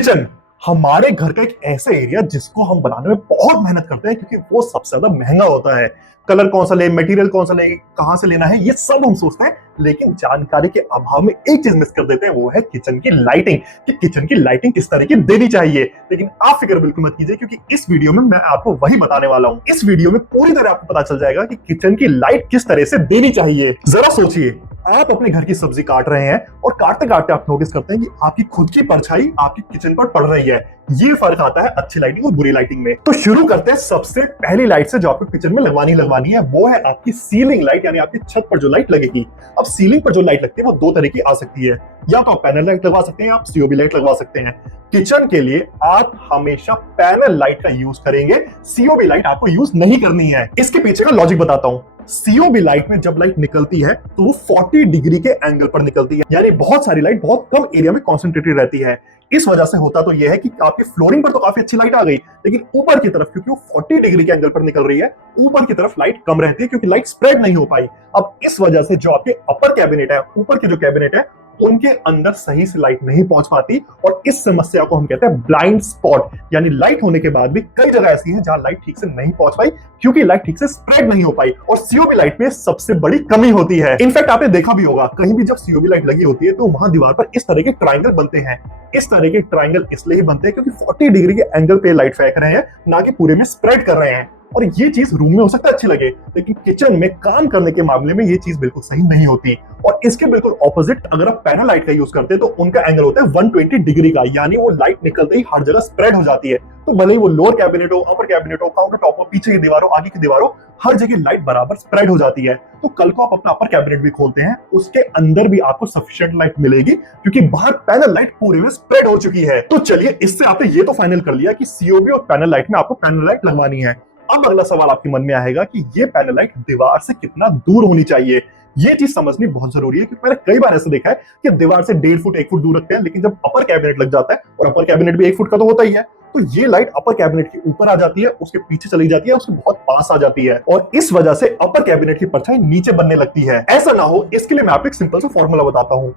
Kitchen हमारे घर का एक ऐसा एरिया जिसको हम बनाने में बहुत मेहनत करते हैं क्योंकि वो सबसे ज्यादा महंगा होता है। कलर कौन सा ले, मटेरियल कौन सा ले, कहां से लेना है, ये सब हम सोचते हैं, लेकिन जानकारी के अभाव में एक चीज मिस कर देते हैं, वो है किचन की लाइटिंग। कि किचन की लाइटिंग किस तरह की देनी चाहिए। लेकिन आप फिक्र बिल्कुल मत कीजिए क्योंकि इस वीडियो में मैं आपको वही बताने वाला हूं। इस वीडियो में पूरी तरह आपको पता चल जाएगा कि किचन की लाइट किस तरह से देनी चाहिए। जरा सोचिए, आप अपने घर की सब्जी काट रहे हैं और काटते काटते आप नोटिस करते हैं कि आपकी खुद की परछाई आपकी किचन पर पड़ रही है। ये फर्क आता है अच्छी लाइटिंग और बुरी लाइटिंग में। तो शुरू करते हैं सबसे पहली लाइट से जो आपको किचन में लगवानी है, वो है आपकी सीलिंग लाइट, यानी आपकी छत पर जो लाइट लगेगी। अब सीलिंग पर जो लाइट लगती है वो दो तरह की आ सकती है, या तो आप पैनल लाइट लगवा सकते हैं, आप सीओबी लाइट लगवा सकते हैं। किचन के लिए आप हमेशा पैनल लाइट का यूज करेंगे, सीओबी लाइट आपको यूज नहीं करनी है। इसके पीछे का लॉजिक बताता हूं। सीओबी लाइट में जब लाइट निकलती है तो वो 40 डिग्री के एंगल पर निकलती है, यानी बहुत सारी लाइट बहुत कम एरिया में कॉन्सेंट्रेटेड रहती है। इस वजह से होता तो यह है कि आपकी फ्लोरिंग पर तो काफी अच्छी लाइट आ गई, लेकिन ऊपर की तरफ क्योंकि वो 40 डिग्री के एंगल पर निकल रही है, ऊपर की तरफ लाइट कम रहती है क्योंकि लाइट स्प्रेड नहीं हो पाई। अब इस वजह से जो आपके अपर कैबिनेट है, ऊपर के जो कैबिनेट है, उनके अंदर सही से लाइट नहीं पहुंच पाती, और इस समस्या को हम कहते हैं ब्लाइंड स्पॉट। यानी लाइट होने के बाद भी कई जगह ऐसी है जहां लाइट ठीक से नहीं पहुंच पाई क्योंकि लाइट ठीक से स्प्रेड नहीं हो पाई, और सीओबी लाइट में सबसे बड़ी कमी होती है। इनफैक्ट आपने देखा भी होगा, कहीं भी जब सीओबी लाइट लगी होती है तो वहां दीवार पर इस तरह के ट्रायंगल बनते हैं। इस तरह के ट्रायंगल इसलिए ही बनते हैं क्योंकि 40 डिग्री के एंगल पे लाइट फेंक रहे हैं, ना कि पूरे में स्प्रेड कर रहे हैं। और ये चीज रूम में हो सकता है अच्छी लगे, लेकिन किचन में काम करने के मामले में ये चीज बिल्कुल सही नहीं होती। और इसके बिल्कुल ऑपोजिट अगर आप पैनल लाइट का यूज करते हैं तो उनका एंगल होता है 120 डिग्री का, यानी वो लाइट निकलते ही हर जगह स्प्रेड हो जाती है। तो भले ही वो लोअर कैबिनेट हो, अपर कैबिनेट हो, काउंटर टॉप हो, पीछे की दीवार हो, आगे की दीवार हो, हर जगह लाइट बराबर स्प्रेड हो जाती है। तो कल को आप अपना अपर कैबिनेट भी खोलते हैं, उसके अंदर भी आपको सफिशिएंट लाइट मिलेगी क्योंकि बाहर पैनल लाइट पूरे में स्प्रेड हो चुकी है। तो चलिए, इससे आपने ये तो फाइनल कर लिया कि सीओबी और पैनल लाइट में आपको पैनल लाइट लगवानी है। अब अगला सवाल आपके मन में आएगा कि ये पैनल लाइट दीवार से कितना दूर होनी चाहिए। ये चीज समझनी बहुत जरूरी है क्योंकि मैंने कई बार ऐसा देखा है कि दीवार से 1.5 फुट 1 फुट दूर रखते हैं, लेकिन जब अपर कैबिनेट लग जाता है, और अपर कैबिनेट भी 1 फुट का तो होता ही है, तो ये लाइट अपर कैबिनेट के ऊपर आ जाती है, उसके पीछे चली जाती है, उसके बहुत पास आ जाती है, और इस वजह से अपर कैबिनेट की परछाई नीचे बनने लगती है। ऐसा ना हो, इसके लिए मैं आपको एक सिंपल सा फॉर्मूला बताता हूं।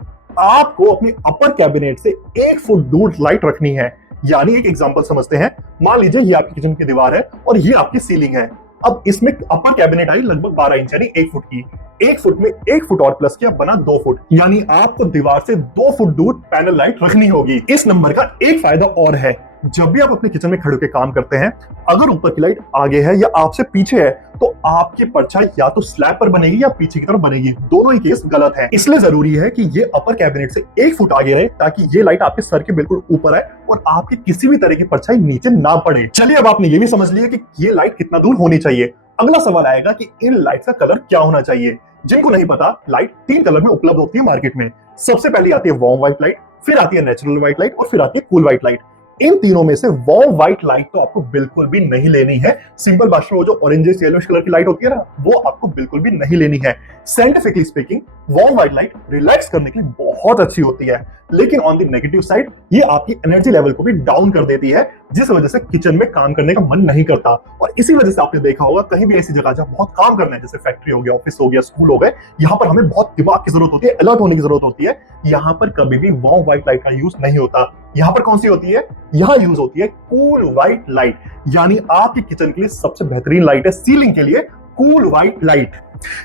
आपको अपने अपर कैबिनेट से 1 फुट दूर लाइट रखनी है। यानी एक एग्जांपल समझते हैं। मान लीजिए ये आपकी किचन की दीवार है और ये आपकी सीलिंग है। अब इसमें अपर कैबिनेट आई लगभग 12 इंच, यानी 1 फुट की। 1 फुट में 1 फुट और प्लस किया, बना 2 फुट, यानी आपको दीवार से 2 फुट दूर पैनल लाइट रखनी होगी। इस नंबर का एक फायदा और है, जब भी आप अपने किचन में खड़े होकर काम करते हैं, अगर ऊपर की लाइट आगे है या आपसे पीछे है, तो आपकी परछाई या तो स्लैब पर बनेगी या पीछे की तरफ बनेगी। दोनों ही केस गलत है। इसलिए जरूरी है कि ये अपर कैबिनेट से 1 फुट आगे रहे ताकि ये लाइट आपके सर के बिल्कुल ऊपर आए और आपकी किसी भी तरह की परछाई नीचे ना पड़े। चलिए, अब आपने ये भी समझ लिया कि ये लाइट कितना दूर होनी चाहिए। अगला सवाल आएगा कि इन लाइट का कलर क्या होना चाहिए। जिनको नहीं पता, लाइट 3 कलर में उपलब्ध होती है मार्केट में। सबसे पहले आती है वार्म व्हाइट लाइट, फिर आती है नेचुरल व्हाइट लाइट, और फिर आती है कूल व्हाइट लाइट। इन तीनों में से वार्म व्हाइट लाइट तो आपको बिल्कुल भी नहीं लेनी है। सिंपल भाषा में जो ऑरेंजिश येलोइश कलर की लाइट होती है ना, वो आपको बिल्कुल भी नहीं लेनी है। Scientifically speaking, warm white light relax करने के लिए बहुत अच्छी होती है, लेकिन ऑन द नेगेटिव साइड ये आपकी एनर्जी लेवल को भी डाउन कर देती है, जिस वजह से किचन में काम करने का मन नहीं करता। और इसी वजह से आपने देखा होगा, कहीं भी ऐसी जगह जहां बहुत काम करना है, जैसे फैक्ट्री हो गया, ऑफिस हो गया, स्कूल हो गए, यहाँ पर हमें बहुत दिमाग की जरूरत होती है, अलर्ट होने की जरूरत होती है। यहाँ पर कभी भी वार्म व्हाइट लाइट का यूज नहीं होता। यहाँ पर कौन सी होती है? यहाँ यूज होती है कूल व्हाइट लाइट, यानी आपकी किचन के लिए सबसे बेहतरीन लाइट है सीलिंग के लिए कूल व्हाइट लाइट।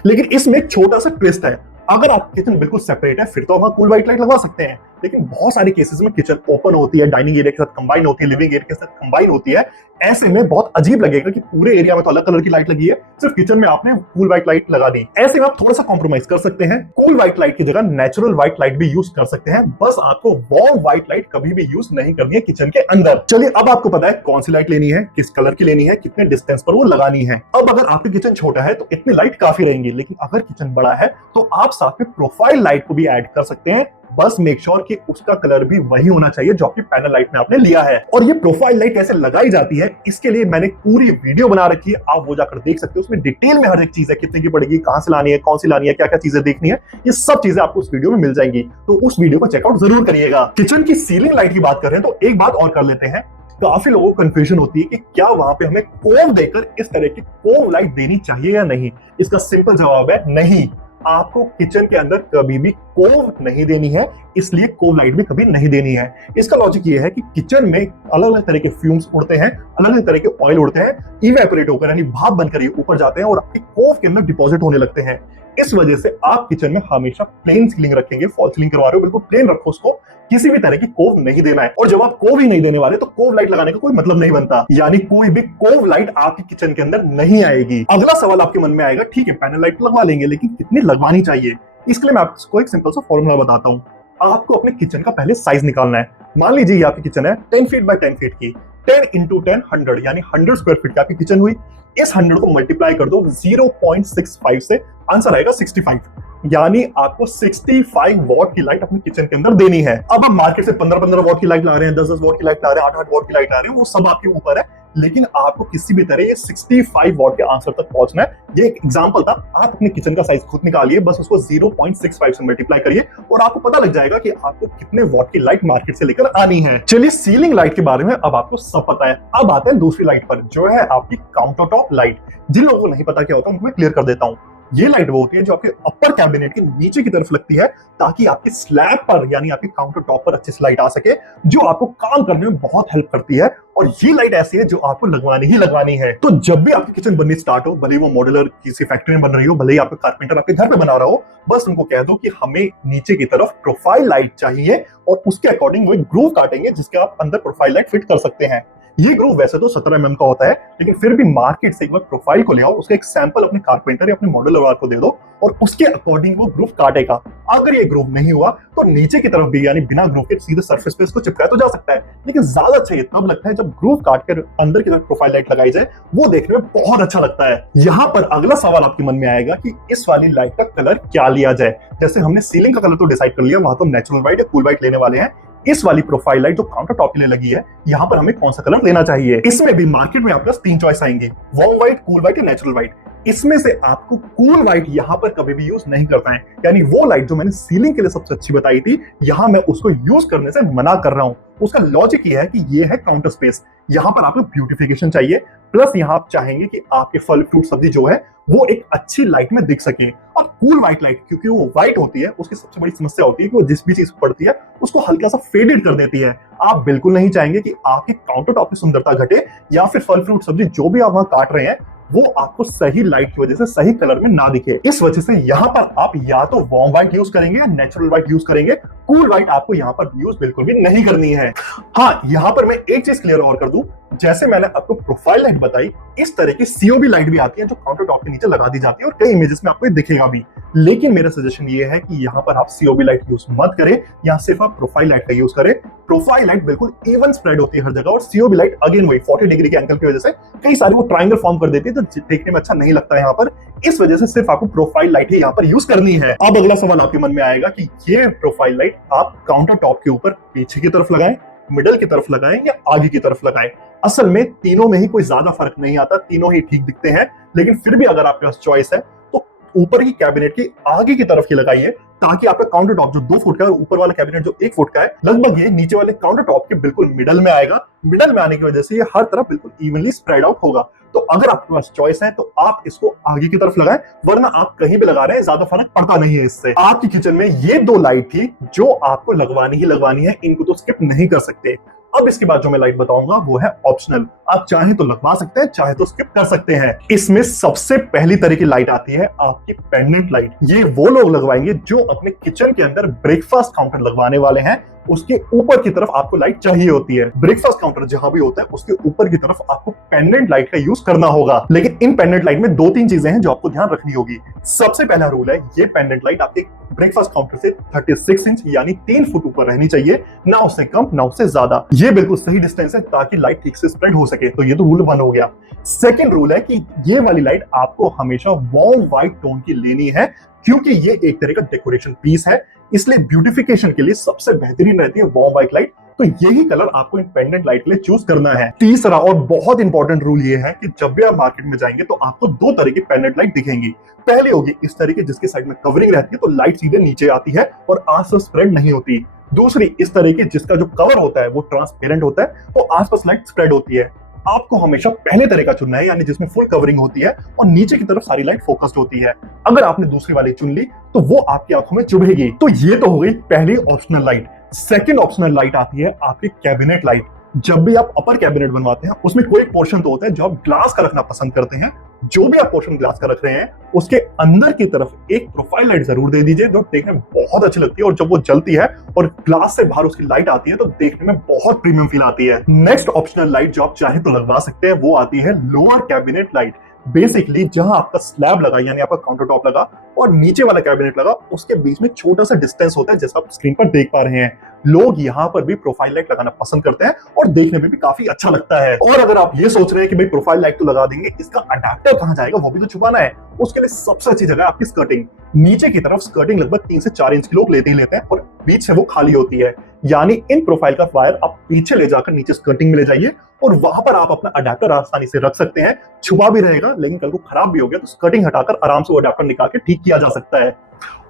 लेकिन इसमें एक छोटा सा ट्विस्ट है। अगर आपकी किचन बिल्कुल सेपरेट है, फिर तो वहां कूल व्हाइट लाइट लगवा सकते हैं, लेकिन बहुत सारे केसेस में किचन ओपन होती है, डाइनिंग एरिया के साथ कंबाइन होती है, लिविंग एरिया के साथ कंबाइन होती है। ऐसे में बहुत अजीब लगेगा कि पूरे एरिया में तो अलग कलर की लाइट लगी है, सिर्फ किचन में आपने कूल व्हाइट लाइट लगा दी। ऐसे में आप थोड़ा सा कॉम्प्रोमाइज कर सकते हैं, कूल व्हाइट लाइट की जगह नेचुरल व्हाइट लाइट भी यूज कर सकते हैं। बस आपको वार्म व्हाइट लाइट कभी भी यूज नहीं करनी है किचन के अंदर। चलिए, अब आपको पता है कौन सी लाइट लेनी है, किस कलर की लेनी है, कितने डिस्टेंस पर वो लगानी है। अब अगर आपकी किचन छोटा है तो इतनी लाइट काफी रहेंगी, लेकिन अगर किचन बड़ा है तो आप साथ में प्रोफाइल लाइट को भी ऐड कर सकते हैं। बस मेक श्योर कि उसका कलर भी वही होना चाहिए जो आपकी पैनल लाइट में आपने लिया है। और ये प्रोफाइल लाइट कैसे लगाई जाती है, इसके लिए मैंने पूरी वीडियो बना रखी है, आप वो जाकर देख सकते हो। उसमें डिटेल में हर एक चीज है, कितने की पड़ेगी, कहां से लानी है, कौन सी लानी है, क्या क्या चीजें देखनी है, ये सब चीजें आपको उस वीडियो में मिल जाएंगी। तो उस वीडियो को चेकआउट जरूर करिएगा। किचन की सीलिंग लाइट की बात कर रहे हैं तो एक बात और कर लेते हैं। काफी लोगों को कंफ्यूजन होती है कि क्या वहां पे हमें कोव देकर इस तरह की कोव लाइट देनी चाहिए या नहीं। इसका सिंपल जवाब है नहीं। आपको किचन के अंदर कभी भी कोव नहीं देनी है, इसलिए कोव लाइट भी कभी नहीं देनी है। इसका लॉजिक ये है कि किचन में अलग अलग तरह के फ्यूम्स उड़ते हैं, अलग अलग तरह के ऑयल उड़ते हैं, इवेपोरेट होकर यानी भाप बनकर ये ऊपर जाते हैं और आपके कोव के अंदर डिपॉजिट होने लगते हैं। इस वजह से आप किचन में हमेशा प्लेन सीलिंग रखेंगे। फॉल सीलिंग करवा रहे हो, बिल्कुल प्लेन रखो उसको, किसी भी तरह की कोव नहीं देना है। और जब आप कोव ही नहीं देने वाले तो कोव लाइट लगाने का कोई मतलब नहीं बनता, यानी कोई भी कोव लाइट आपके किचन के अंदर नहीं आएगी। अगला सवाल आपके मन में आएगा, ठीक है पैनल लाइट लगवा लेंगे, लेकिन कितनी लगवानी चाहिए? इसके लिए मैं आपको एक सिंपल सा फॉर्मूला बताता हूँ। आपको अपने किचन का पहले साइज निकालना है। मान लीजिए ये आपकी किचन है 10 फीट बाय 10 फीट की, 10 इंटू 10 100 यानी 100 स्क्वायर फीट की आपकी किचन हुई। इस 100 को मल्टीप्लाई कर दो 0.65 से, आंसर आएगा 65, यानी आपको 65 वॉट की लाइट अपने किचन के अंदर देनी है। अब हम मार्केट से 15-15 वॉट की लाइट ला रहे हैं, 10-10 वॉट की लाइट ला रहे हैं, 8-8 वॉट की लाइट ला रहे हैं, वो सब आपके ऊपर है, लेकिन आपको किसी भी तरह ये 65 वॉट के आंसर तक पहुंचना है। ये एक एग्जांपल था। आप अपने किचन का साइज खुद निकालिए, बस उसको 0.65 से मल्टीप्लाई करिए और आपको पता लग जाएगा कि आपको कितने वॉट की लाइट मार्केट से लेकर आनी है। चलिए सीलिंग लाइट के बारे में अब आपको सब पता है। अब आते हैं दूसरी लाइट पर, जो है आपकी काउंटर टॉप लाइट। जिन लोगों को नहीं पता क्या होता है उनको मैं क्लियर कर देता हूँ। ये लाइट वो होती है जो आपके अपर कैबिनेट के नीचे की तरफ लगती है, ताकि आपके स्लैब पर यानी आपके काउंटर टॉप पर अच्छे से लाइट आ सके, जो आपको काम करने में बहुत हेल्प करती है। और ये लाइट ऐसी है जो आपको लगवानी ही लगवानी है। तो जब भी आपकी किचन बननी स्टार्ट हो, भले ही वो मॉड्यूलर किसी फैक्ट्री में बन रही हो, भले ही आपका कारपेंटर आपके घर पे बना रहा हो, बस उनको कह दो कि हमें नीचे की तरफ प्रोफाइल लाइट चाहिए और उसके अकॉर्डिंग वो एक ग्रूव काटेंगे जिसके आप अंदर प्रोफाइल लाइट फिट कर सकते हैं। ये ग्रूव वैसे तो 17 mm का होता है, लेकिन फिर भी मार्केट से एक बार प्रोफाइल को ले आओ, उसका एक सैंपल अपने कारपेंटर या अपने मॉड्यूलर वाले को दे दो और उसके अकॉर्डिंग वो ग्रूव काटेगा। अगर ये ग्रूव नहीं हुआ तो नीचे की तरफ भी यानी बिना ग्रूव के सीधे सरफेस पे इसको चिपकाया तो जा सकता है, लेकिन ज्यादा अच्छा ये तब लगता है जब ग्रूव काट कर अंदर की तरफ प्रोफाइल लाइट लगाई जाए, वो देखने में बहुत अच्छा लगता है। यहाँ पर अगला सवाल आपके मन में आएगा कि इस वाली लाइट का कलर क्या लिया जाए। जैसे हमने सीलिंग का कलर तो डिसाइड कर लिया, वहां तो नेचुरल व्हाइट या कूल व्हाइट लेने वाले हैं। इस वाली प्रोफाइल लाइट जो काउंटर टॉप के लिए लगी है, यहाँ पर हमें कौन सा कलर लेना चाहिए? इसमें भी मार्केट में आपके पास 3 चॉइस आएंगे, वार्म व्हाइट, कूल व्हाइट या नेचुरल व्हाइट। इसमें से आपको कूल व्हाइट यहाँ पर कभी भी यूज नहीं करना है, यानी वो लाइट जो मैंने सीलिंग के लिए सबसे अच्छी बताई थी, यहाँ मैं उसको यूज करने से मना कर रहा हूँ। उसका लॉजिक ये है कि ये है काउंटर स्पेस, यहाँ पर आपको ब्यूटिफिकेशन चाहिए, प्लस यहाँ आप चाहेंगे कि आपके फल फ्रूट सब्जी जो है वो एक अच्छी लाइट में दिख सके। और कूल व्हाइट लाइट क्योंकि वो व्हाइट होती है, उसकी सबसे बड़ी समस्या होती है कि वो जिस भी चीज पड़ती है उसको हल्का सा फेडेड कर देती है। आप बिल्कुल नहीं चाहेंगे कि आपके काउंटर टॉप की सुंदरता घटे या फिर फल फ्रूट सब्जी जो भी आप वहां काट रहे हैं वो आपको सही लाइट की वजह से सही कलर में ना दिखे। इस वजह से यहाँ पर आप या तो वार्म व्हाइट यूज करेंगे या नेचुरल व्हाइट यूज करेंगे। कूल व्हाइट आपको यहाँ पर यूज बिल्कुल भी नहीं करनी है। हाँ, यहाँ पर मैं एक चीज क्लियर और कर दूं, जैसे मैंने आपको प्रोफाइल लाइट बताई, इस तरह की सीओबी लाइट भी आती है जो काउंटर टॉप के नीचे लगा दी जाती है और कई इमेजेस में आपको ये दिखेगा भी। लेकिन मेरा सजेशन ये है कि यहाँ पर आप सीओबी लाइट यूज मत करें, यहाँ सिर्फ आप प्रोफाइल लाइट का यूज करें। प्रोफाइल लाइट बिल्कुल इवन स्प्रेड होती है हर जगह, और सीओबी लाइट अगेन वही 40 डिग्री के एंगल की वजह से कई सारे वो ट्रायंगल फॉर्म कर देती है, जो देखने में अच्छा नहीं लगता है यहाँ पर। इस वजह से सिर्फ आपको प्रोफाइल लाइट ही यहाँ पर यूज करनी है। अब अगला सवाल आपके मन में आएगा कि ये प्रोफाइल लाइट आप काउंटर टॉप के ऊपर पीछे की तरफ लगाएं, मिडल की तरफ लगाएं या आगे की तरफ लगाएं। असल में तीनों में ही कोई ज्यादा फर्क नहीं आता, तीनों ही ठीक दिखते हैं, लेकिन फिर भी अगर आपके पास चॉइस है तो ऊपर की कैबिनेट की आगे की तरफ ही लगाइए, ताकि आपका काउंटर टॉप जो 2 फुट का है और ऊपर वाला कैबिनेट जो 1 फुट का है, लगभग ये नीचे वाले काउंटर टॉप के बिल्कुल मिडल में आएगा। मिडल में आने की वजह से ये हर तरफ बिल्कुल इवनली स्प्रेड आउट होगा। तो अगर आपके पास चॉइस है तो आप इसको आगे की तरफ लगाएं, वरना आप कहीं भी लगा रहे हैं ज्यादा फर्क पड़ता नहीं है इससे। आपकी किचन में ये 2 लाइट थी जो आपको लगवानी ही लगवानी है, इनको तो स्किप नहीं कर सकते। अब इसके बाद जो मैं लाइट बताऊंगा वो है ऑप्शनल, आप चाहे तो लगवा सकते हैं, चाहे तो स्किप कर सकते हैं। इसमें सबसे पहली तरह की लाइट आती है आपकी पेंडेंट लाइट। ये वो लोग लगवाएंगे जो अपने किचन के अंदर ब्रेकफास्ट काउंटर लगवाने वाले हैं, उसके ऊपर की तरफ आपको लाइट चाहिए होती है। ब्रेकफास्ट काउंटर जहां भी होता है उसके ऊपर की तरफ आपको पेंडेंट लाइट का यूज करना होगा। लेकिन इन पेंडेंट लाइट में 2-3 चीजें हैं जो आपको ध्यान रखनी होगी। सबसे पहला रूल है, ये पेंडेंट लाइट आपके ब्रेकफास्ट काउंटर से 36 इंच यानी 3 फुट ऊपर रहनी चाहिए, ना उससे कम ना उससे ज्यादा। ये बिल्कुल सही डिस्टेंस है ताकि लाइट ठीक से स्प्रेड हो सके। तो ये तो रूल 1 हो गया। सेकेंड रूल है कि ये वाली लाइट आपको हमेशा वार्म व्हाइट टोन की लेनी है, क्योंकि ये एक तरह का डेकोरेशन पीस है, इसलिए ब्यूटिफिकेशन के लिए सबसे बेहतरीन रहती है वार्म व्हाइट लाइट। तो यही कलर आपको इन पेंडेंट लाइट के लिए चूज करना है। तीसरा और बहुत इंपॉर्टेंट रूल ये है कि जब भी आप मार्केट में जाएंगे तो आपको 2 तरह की पेंडेंट लाइट दिखेंगी। पहली होगी इस तरह की जिसके साइड में कवरिंग रहती है, तो लाइट सीधे नीचे आती है और आसपास स्प्रेड नहीं होती। दूसरी इस तरह की जिसका जो कवर होता है वो ट्रांसपेरेंट होता है, तो आसपास लाइट स्प्रेड होती है। आपको हमेशा पहले तरह का चुनना है, यानी जिसमें फुल कवरिंग होती है और नीचे की तरफ सारी लाइट फोकस्ड होती है। अगर आपने दूसरी वाली चुन ली तो वो आपकी आंखों में चुभेगी। तो ये तो हो गई पहली optional light. Second optional light आती है आपकी कैबिनेट लाइट। जब भी आप अपर कैबिनेट बनवाते हैं उसमें कोई पोर्शन तो होता है जो आप ग्लास का रखना पसंद करते हैं। जो भी आप पोर्शन ग्लास का रख रहे हैं उसके अंदर की तरफ एक प्रोफाइल लाइट जरूर दे दीजिए, जो देखने में बहुत अच्छी लगती है और जब वो जलती है और ग्लास से बाहर उसकी लाइट आती है तो देखने में बहुत प्रीमियम फील आती है। नेक्स्ट ऑप्शनल लाइट जो आप चाहे तो लगवा सकते हैं वो आती है लोअर कैबिनेट लाइट। बेसिकली जहां आपका स्लैब लगा यानी आपका काउंटर टॉप लगा और नीचे वाला कैबिनेट लगा, उसके बीच में छोटा सा डिस्टेंस होता है जैसा आप स्क्रीन पर देख पा रहे हैं। लोग यहाँ पर भी प्रोफाइल लाइट लगाना पसंद करते हैं और देखने में भी काफी अच्छा लगता है। और अगर आप ये सोच रहे हैं कि भाई प्रोफाइल लाइट तो लगा देंगे, इसका अडेप्टर कहां जाएगा, वो भी तो छुपाना है, उसके लिए सबसे अच्छी जगह आपकी स्कर्टिंग। नीचे की तरफ स्कर्टिंग लगभग 3 से 4 इंच की लोग लेते ही लेते हैं और बीच से वो खाली होती है, यानी इन प्रोफाइल का वायर आप पीछे ले जाकर नीचे स्कर्टिंग में ले जाइए और वहां पर आप अपना अडेप्टर आसानी से रख सकते हैं। छुपा भी रहेगा, लेकिन कल को खराब भी हो गया तो स्कर्टिंग हटाकर आराम से वो अडेप्टर निकाल के ठीक किया जा सकता है।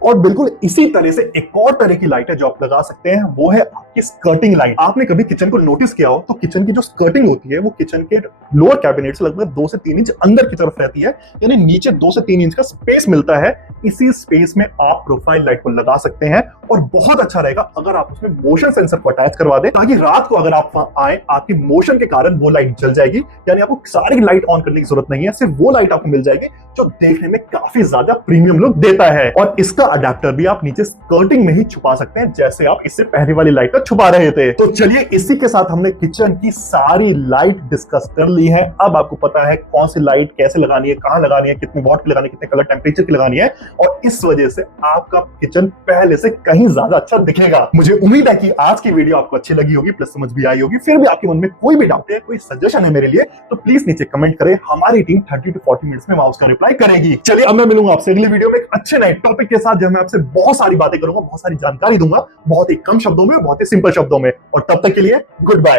और बिल्कुल इसी तरह से एक और तरह की लाइट है जो आप लगा सकते हैं, वो है आपकी स्कर्टिंग लाइट। आपने कभी किचन को नोटिस किया हो तो किचन की जो स्कर्टिंग होती है वो किचन के लोअर कैबिनेट से लगभग 2 से 3 इंच अंदर की तरफ रहती है, यानी नीचे 2 से 3 इंच का स्पेस मिलता है। इसी स्पेस में आप प्रोफाइल लाइट को लगा सकते हैं और बहुत अच्छा रहेगा अगर आप उसमें मोशन सेंसर को अटैच करवा दें, ताकि रात को अगर आप वहां आए आपकी मोशन के कारण वो लाइट जल जाएगी, यानी आपको सारी लाइट ऑन करने की जरूरत नहीं है, सिर्फ वो लाइट आपको मिल जाएगी जो देखने में काफी ज्यादा प्रीमियम लुक देता है। और इसका अडेप्टर भी आप नीचे स्कर्टिंग में ही छुपा सकते हैं, जैसे आप इससे पहले वाली लाइट का छुपा रहे थे। तो चलिए इसी के साथ हमने किचन की सारी लाइट डिस्कस कर ली है। अब आपको पता है कौन सी लाइट कैसे लगानी है, कहां लगानी है, कितने वॉट की लगानी है, कितने कलर टेम्परेचर की लगानी है, और इस वजह से आपका किचन पहले से कहीं ज्यादा अच्छा दिखेगा। मुझे उम्मीद है कि आज की वीडियो आपको अच्छी लगी होगी, प्लस समझ भी आई होगी। फिर भी आपके मन में कोई भी डाउट है, कोई सजेशन है मेरे लिए, तो प्लीज नीचे कमेंट करें। हमारी टीम 30 to 40 मिनट्स में उसका रिप्लाई करेगी। चलिए अब मैं मिलूंगा आपसे अगली वीडियो में एक अच्छे नए टॉपिक के साथ, जब मैं आपसे बहुत सारी बातें करूंगा, बहुत सारी जानकारी दूंगा, बहुत ही कम शब्दों में, बहुत ही सिंपल शब्दों में। और तब तक के लिए गुड बाय।